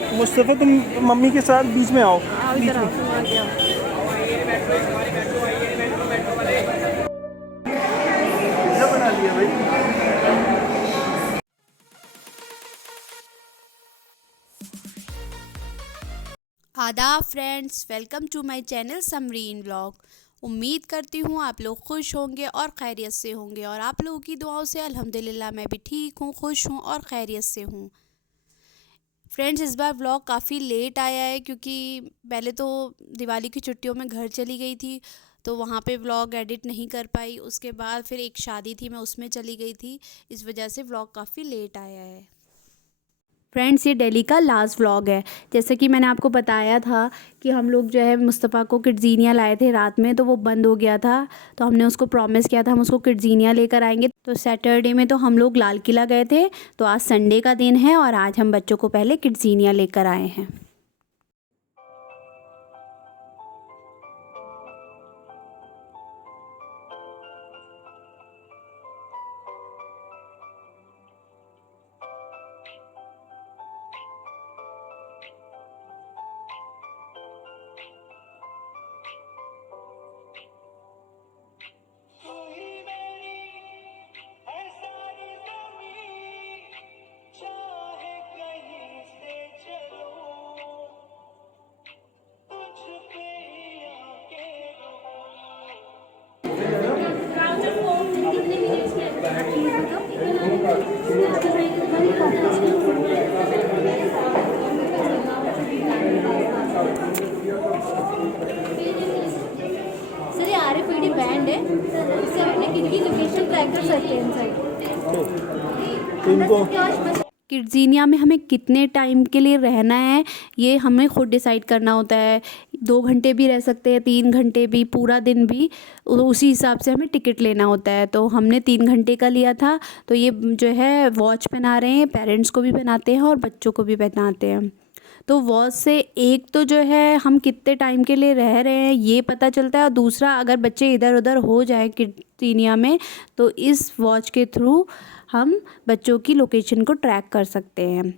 मुस्तफ़ा तुम मम्मी के साथ बीच में आओ, आओ बीच इधर आओ, में। तुम आगे आओ। पिज़्ज़ा बना लिया भाई। आदाब friends, welcome to my channel Samreen vlog. उम्मीद करती हूँ आप लोग खुश होंगे और खैरियत से होंगे, और आप लोगों की दुआओं से अल्हम्दुलिल्लाह मैं भी ठीक हूँ, खुश हूँ और खैरियत से हूँ। फ्रेंड्स, इस बार व्लॉग काफ़ी लेट आया है क्योंकि पहले तो दिवाली की छुट्टियों में घर चली गई थी, तो वहाँ पे व्लॉग एडिट नहीं कर पाई। उसके बाद फिर एक शादी थी, मैं उसमें चली गई थी, इस वजह से व्लॉग काफ़ी लेट आया है। फ्रेंड्स, ये दिल्ली का लास्ट व्लॉग है। जैसे कि मैंने आपको बताया था कि हम लोग जो है मुस्तफ़ा को किड्ज़ीनिया लाए थे रात में, तो वो बंद हो गया था, तो हमने उसको प्रॉमिस किया था हम उसको किड्ज़ीनिया लेकर आएंगे। तो सैटरडे में तो हम लोग लाल किला गए थे, तो आज संडे का दिन है और आज हम बच्चों को पहले किड्ज़ीनिया लेकर आए हैं। सर ये RFID बैंड है, इससे अपने किट की लोकेशन ट्रैक कर सकते हैं इनसाइड। तो इनको किड्ज़ीनिया में हमें कितने टाइम के लिए रहना है ये हमें खुद डिसाइड करना होता है। 2 घंटे भी रह सकते हैं, 3 घंटे भी, पूरा दिन भी, उसी हिसाब से हमें टिकट लेना होता है। तो हमने 3 घंटे का लिया था। तो ये जो है वॉच पहना रहे हैं, पेरेंट्स को भी पहनाते हैं और बच्चों को भी पहनाते हैं। तो वॉच से एक तो जो है हम कितने टाइम के लिए रह रहे हैं ये पता चलता है, और दूसरा अगर बच्चे इधर उधर हो जाए किड्ज़ीनिया में, तो इस वॉच के थ्रू हम बच्चों की लोकेशन को ट्रैक कर सकते हैं।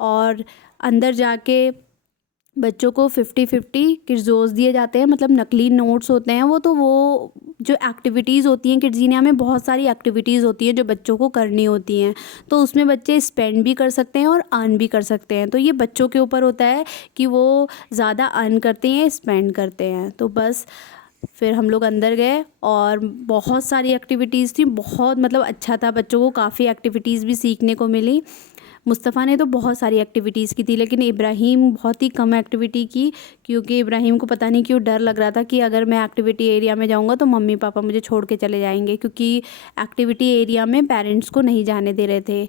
और अंदर जाके बच्चों को 50-50 किड्ज़ोज़ दिए जाते हैं, मतलब नकली नोट्स होते हैं वो। तो वो जो एक्टिविटीज़ होती हैं किड्ज़ीनिया में, बहुत सारी एक्टिविटीज़ होती हैं जो बच्चों को करनी होती हैं, तो उसमें बच्चे स्पेंड भी कर सकते हैं और अर्न भी कर सकते हैं। तो ये बच्चों के ऊपर होता है कि वो ज़्यादा अर्न करते हैं, स्पेंड करते हैं। तो बस फिर हम लोग अंदर गए और बहुत सारी एक्टिविटीज़ थी, बहुत मतलब अच्छा था, बच्चों को काफ़ी एक्टिविटीज़ भी सीखने को मिली। मुस्तफ़ा ने तो बहुत सारी एक्टिविटीज़ की थी, लेकिन इब्राहिम बहुत ही कम एक्टिविटी की, क्योंकि इब्राहिम को पता नहीं क्यों डर लग रहा था कि अगर मैं एक्टिविटी एरिया में जाऊंगा तो मम्मी पापा मुझे छोड़ के चले जाएंगे, क्योंकि एक्टिविटी एरिया में पेरेंट्स को नहीं जाने दे रहे थे।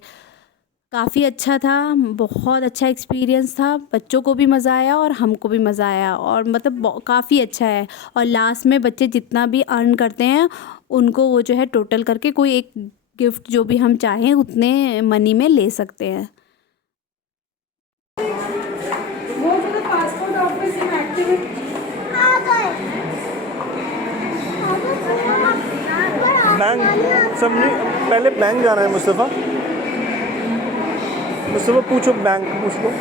काफ़ी अच्छा था, बहुत अच्छा एक्सपीरियंस था, बच्चों को भी मज़ा आया और हमको भी मज़ा आया, और मतलब काफ़ी अच्छा है। और लास्ट में बच्चे जितना भी अर्न करते हैं उनको वो जो है टोटल करके कोई एक गिफ्ट जो भी हम चाहें उतने मनी में ले सकते हैं। वो जो पासपोर्ट ऑफिस में एक्टिविटी बैंक समझी, पहले बैंक जाना है मुस्तफ़ा। मुस्तफ़ा पूछो, बैंक पूछ लो।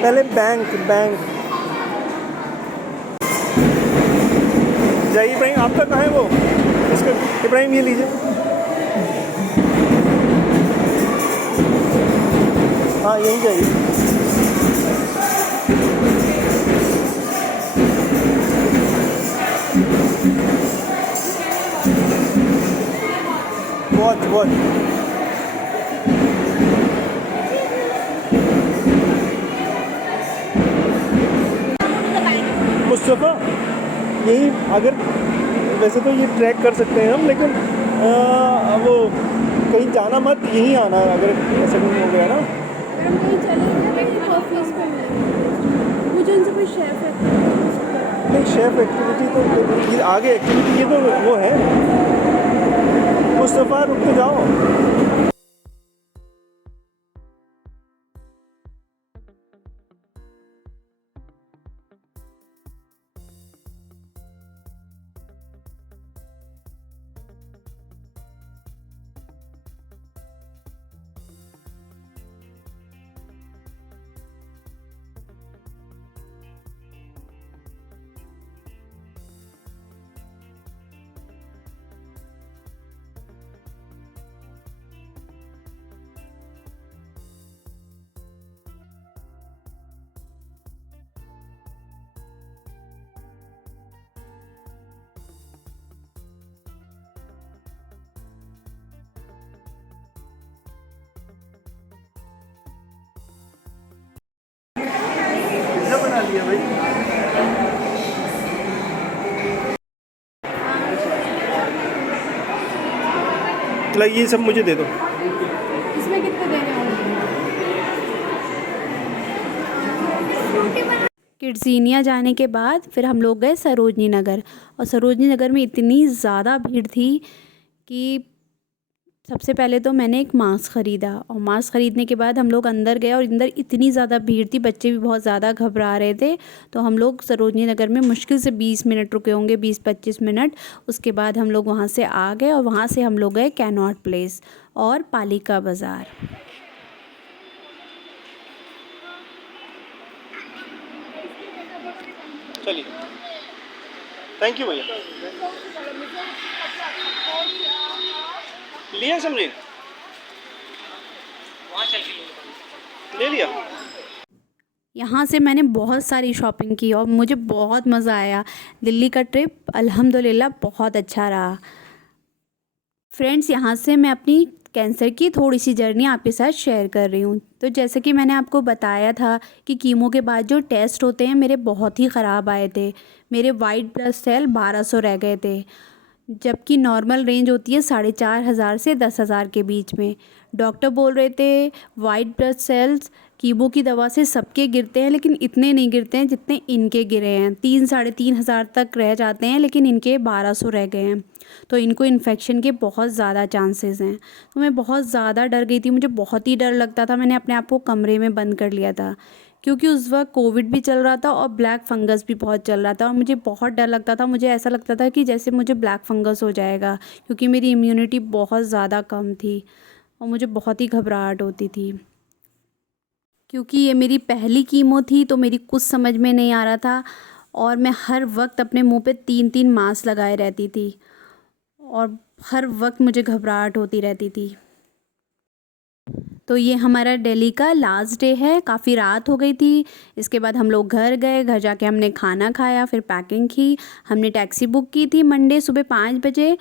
पहले बैंक बैंक जाइए। इब्राहिम आपका कहाँ है वो? इसका इब्राहिम ये लीजिए। हाँ यहीं जाइए। वॉच वॉच मुस्तफ़ा यही, अगर वैसे तो ये ट्रैक कर सकते हैं हम, लेकिन वो कहीं जाना मत, यहीं आना है अगर ऐसा नहीं हो गया ना। हम कहीं चले गए ऑफिस पे मिलेंगे, मुझे उनसे कोई शेफ नहीं, शेफ एक्टिविटी तो ये आगे एक्टिविटी, ये तो वो है। मुस्तफ़ा रुक तो जाओ। करा लिया भाई। चला ये सब मुझे दे दो। इसमें कितने देने होंगे? किड्ज़ीनिया जाने के बाद फिर हम लोग गए सरोजनी नगर, और सरोजनी नगर में इतनी ज़्यादा भीड़ थी कि सबसे पहले तो मैंने एक मास्क ख़रीदा, और मास्क ख़रीदने के बाद हम लोग अंदर गए और अंदर इतनी ज़्यादा भीड़ थी, बच्चे भी बहुत ज़्यादा घबरा रहे थे। तो हम लोग सरोजनी नगर में मुश्किल से 20 मिनट रुके होंगे, 20-25 मिनट। उसके बाद हम लोग वहाँ से आ गए और वहाँ से हम लोग गए कैनॉट प्लेस और पालिका बाज़ार। चलिए, थैंक यू भैया। लिया समरीन, ले लिया। यहाँ से मैंने बहुत सारी शॉपिंग की और मुझे बहुत मज़ा आया। दिल्ली का ट्रिप अल्हम्दुलिल्लाह बहुत अच्छा रहा। फ्रेंड्स, यहाँ से मैं अपनी कैंसर की थोड़ी सी जर्नी आपके साथ शेयर कर रही हूँ। तो जैसे कि मैंने आपको बताया था कि कीमो के बाद जो टेस्ट होते हैं मेरे बहुत ही ख़राब आए थे। मेरे वाइट ब्लड सेल 1200 रह गए थे, जबकि नॉर्मल रेंज होती है 4500 से 10,000 के बीच में। डॉक्टर बोल रहे थे वाइट ब्लड सेल्स कीमो की दवा से सबके गिरते हैं, लेकिन इतने नहीं गिरते हैं जितने इनके गिरे हैं। 3-3,500 तक रह जाते हैं, लेकिन इनके 1200 रह गए हैं। तो इनको इन्फेक्शन के बहुत ज़्यादा चांसेस हैं। तो मैं बहुत ज़्यादा डर गई थी, मुझे बहुत ही डर लगता था। मैंने अपने आप को कमरे में बंद कर लिया था, क्योंकि उस वक्त कोविड भी चल रहा था और ब्लैक फंगस भी बहुत चल रहा था, और मुझे बहुत डर लगता था। मुझे ऐसा लगता था कि जैसे मुझे ब्लैक फंगस हो जाएगा, क्योंकि मेरी इम्यूनिटी बहुत ज़्यादा कम थी और मुझे बहुत ही घबराहट होती थी। क्योंकि ये मेरी पहली कीमो थी तो मेरी कुछ समझ में नहीं आ रहा था, और मैं हर वक्त अपने मुंह पे 3-3 मास्क लगाए रहती थी और हर वक्त मुझे घबराहट होती रहती थी। तो ये हमारा दिल्ली का लास्ट डे है। काफ़ी रात हो गई थी। इसके बाद हम लोग घर गए, घर जाके हमने खाना खाया, फिर पैकिंग की। हमने टैक्सी बुक की थी मंडे सुबह 5 बजे।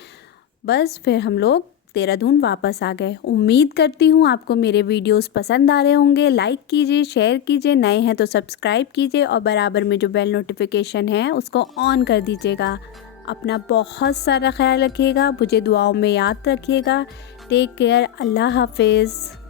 बस फिर हम लोग देहरादून वापस आ गए। उम्मीद करती हूँ आपको मेरे वीडियोस पसंद आ रहे होंगे। लाइक कीजिए, शेयर कीजिए, नए हैं तो सब्सक्राइब कीजिए, और बराबर में जो बेल नोटिफिकेशन है उसको ऑन कर दीजिएगा। अपना बहुत सारा ख्याल रखिएगा, मुझे दुआओं में याद रखिएगा। टेक केयर, अल्लाह हाफिज़।